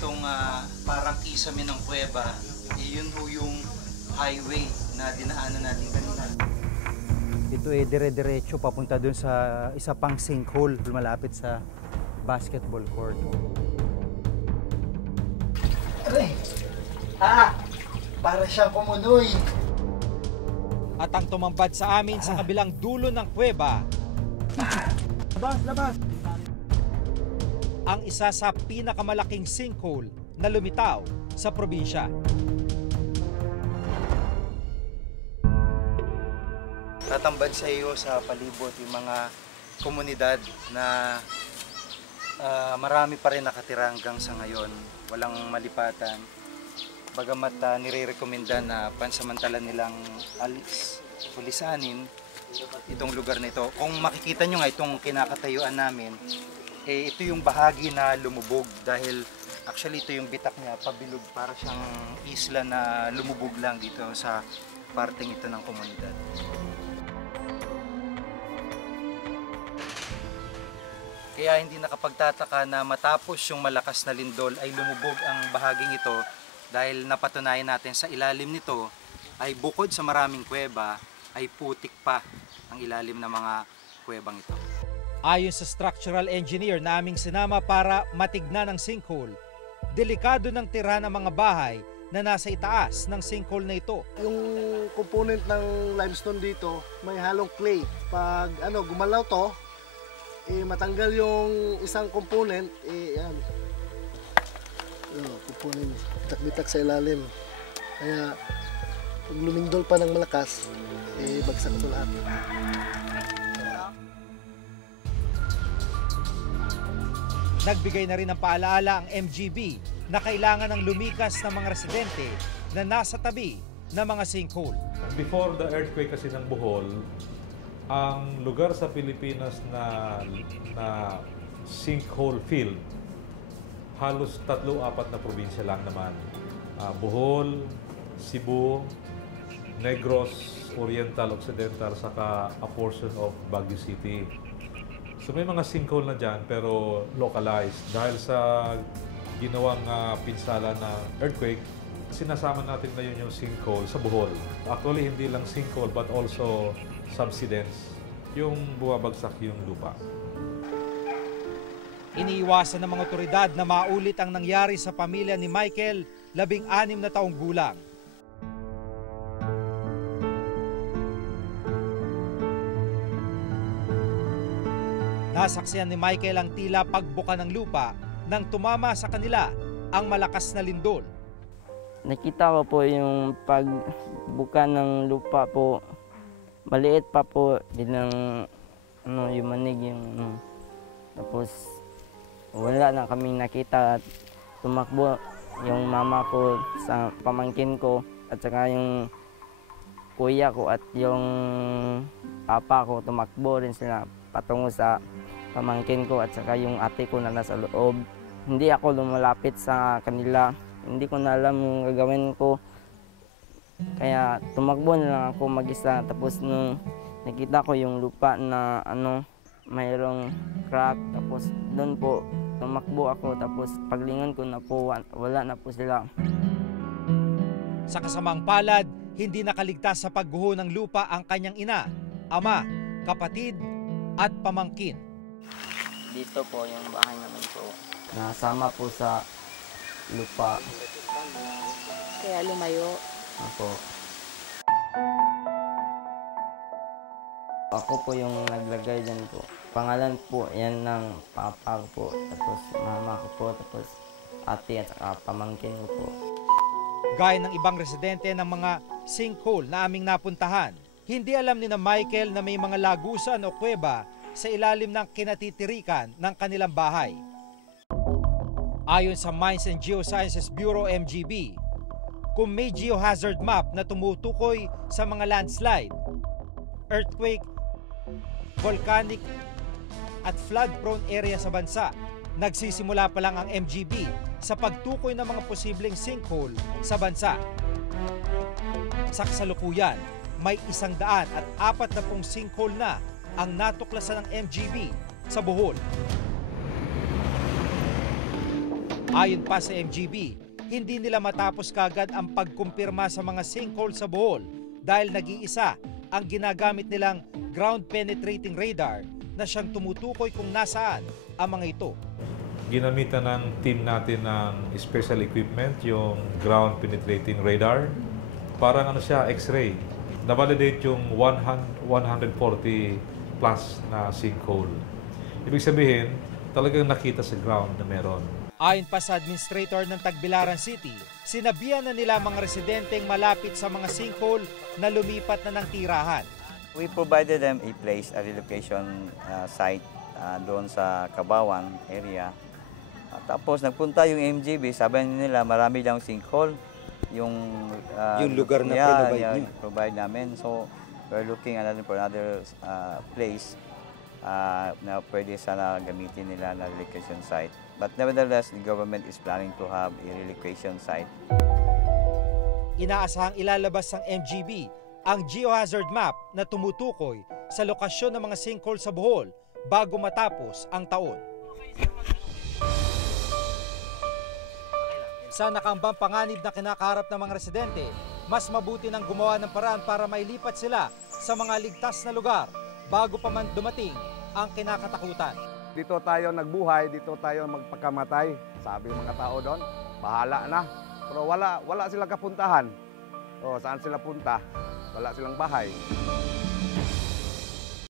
itong ah, parang kisame ng kuweba, eh, yun ho yung highway na dinaanan natin kanina. Ito ay dire-diretso papunta dun sa isa pang sinkhole malapit sa basketball court. Aray! Ah! Para siyang kumunoy! At ang tumambad sa amin sa kabilang dulo ng kuweba, Labas! Labas! Ang isa sa pinakamalaking sinkhole na lumitaw sa probinsya. tatambad sa iyo sa palibot yung mga komunidad na ah, marami pa rin nakatira hanggang sa ngayon. Walang malipatan. Bagamat uh, nire-recommenda na pansamantala nilang alis, pulisanin itong lugar na ito. Kung makikita nyo nga itong kinakatayuan namin, eh, ito yung bahagi na lumubog dahil actually ito yung bitak niya pabilog para siyang isla na lumubog lang dito sa parteng ito ng komunidad. Kaya hindi nakapagtataka na matapos yung malakas na lindol ay lumubog ang bahaging ito dahil napatunayan natin sa ilalim nito ay bukod sa maraming kuweba ay putik pa ang ilalim ng mga kuwebang ito. Ayon sa structural engineer na aming sinama para matignan ang sinkhole, delikado ng tira ng mga bahay na nasa itaas ng sinkhole na ito. Yung component ng limestone dito, may halong clay. Pag ano, gumalaw to, eh, matanggal yung isang component, eh, yan. Ano, component, bitak-bitak sa ilalim. Kaya, pag lumindol pa ng malakas, eh, bagsak ito lahat. Nagbigay na rin ng paalaala ang MGB na kailangan ng lumikas ng mga residente na nasa tabi ng mga sinkhole. Before the earthquake kasi ng Bohol, ang lugar sa Pilipinas na na sinkhole field, halos tatlo apat na probinsya lang naman. Ah, Bohol, Cebu, Negros, Oriental, Occidental, saka a portion of Baguio City. So may mga sinkhole na dyan pero localized. Dahil sa ginawang ah, pinsala na earthquake, sinasama natin ngayon yung sinkhole sa Bohol. Actually, hindi lang sinkhole but also subsidence, yung bumabagsak yung lupa. Iniiwasan ng mga otoridad na maulit ang nangyari sa pamilya ni Michael, labing anim na taong gulang. Nasaksiyan ni Michael ang tila pagbuka ng lupa nang tumama sa kanila ang malakas na lindol. Nakita ko po yung pagbuka ng lupa po. Maliit pa po bilang ano, yung manig yung ano. Tapos wala na kaming nakita at tumakbo yung mama ko sa pamangkin ko at saka yung kuya ko at yung papa ko tumakbo rin sila patungo sa pamangkin ko at saka yung ate ko na nasa loob. Hindi ako lumalapit sa kanila. Hindi ko na alam yung gagawin ko. Kaya tumakbo na lang ako mag-isa. Tapos nung nakita ko yung lupa na ano, mayroong crack. Tapos doon po, tumakbo ako. Tapos paglingon ko na po, wa- wala na po sila. Sa kasamang palad, hindi nakaligtas sa pagguho ng lupa ang kanyang ina, ama, kapatid at pamangkin. Dito po yung bahay namin po. Nasama po sa lupa. Kaya lumayo. Ako. Ako po yung naglagay dyan po. Pangalan po yan ng papa ko po. Tapos mama ko po. Tapos ate at saka pamangkin ko po. Gaya ng ibang residente ng mga sinkhole na aming napuntahan, hindi alam ni na Michael na may mga lagusan o kuweba sa ilalim ng kinatitirikan ng kanilang bahay. Ayon sa Mines and Geosciences Bureau MGB, kung may geohazard map na tumutukoy sa mga landslide, earthquake, volcanic at flood-prone area sa bansa, nagsisimula pa lang ang MGB sa pagtukoy ng mga posibleng sinkhole sa bansa. Sa kasalukuyan, may isang daan at apat na pong sinkhole na ang natuklasan ng MGB sa Bohol. Ayon pa sa MGB, hindi nila matapos kagad ang pagkumpirma sa mga sinkhole sa Bohol dahil nag-iisa ang ginagamit nilang ground penetrating radar na siyang tumutukoy kung nasaan ang mga ito. Ginamitan ng team natin ng special equipment, yung ground penetrating radar. Parang ano siya, x-ray. Na-validate yung 100, 140 plus na sinkhole. Ibig sabihin, talagang nakita sa ground na meron. Ayon pa sa administrator ng Tagbilaran City, sinabihan na nila mga residenteng malapit sa mga sinkhole na lumipat na ng tirahan. We provided them a place, a relocation uh, site uh, doon sa Kabawan area. At tapos nagpunta yung MGB, sabi nila marami daw sinkhole. Yung, uh, Yung lugar na yeah, provide yeah, niyo. provide namin. So, we're looking another for another uh, place uh, na pwede sana gamitin nila na relocation site. But nevertheless, the government is planning to have a relocation site Inaasahang ilalabas ng MGB ang geohazard map na tumutukoy sa lokasyon ng mga sinkhole sa Bohol bago matapos ang taon. Sa nakambang panganib na kinakaharap ng mga residente, mas mabuti nang gumawa ng paraan para mailipat sila sa mga ligtas na lugar bago pa man dumating ang kinakatakutan. Dito tayo nagbuhay, dito tayo magpakamatay. Sabi ng mga tao doon, bahala na. Pero wala, wala silang kapuntahan. O, saan sila punta? Wala silang bahay.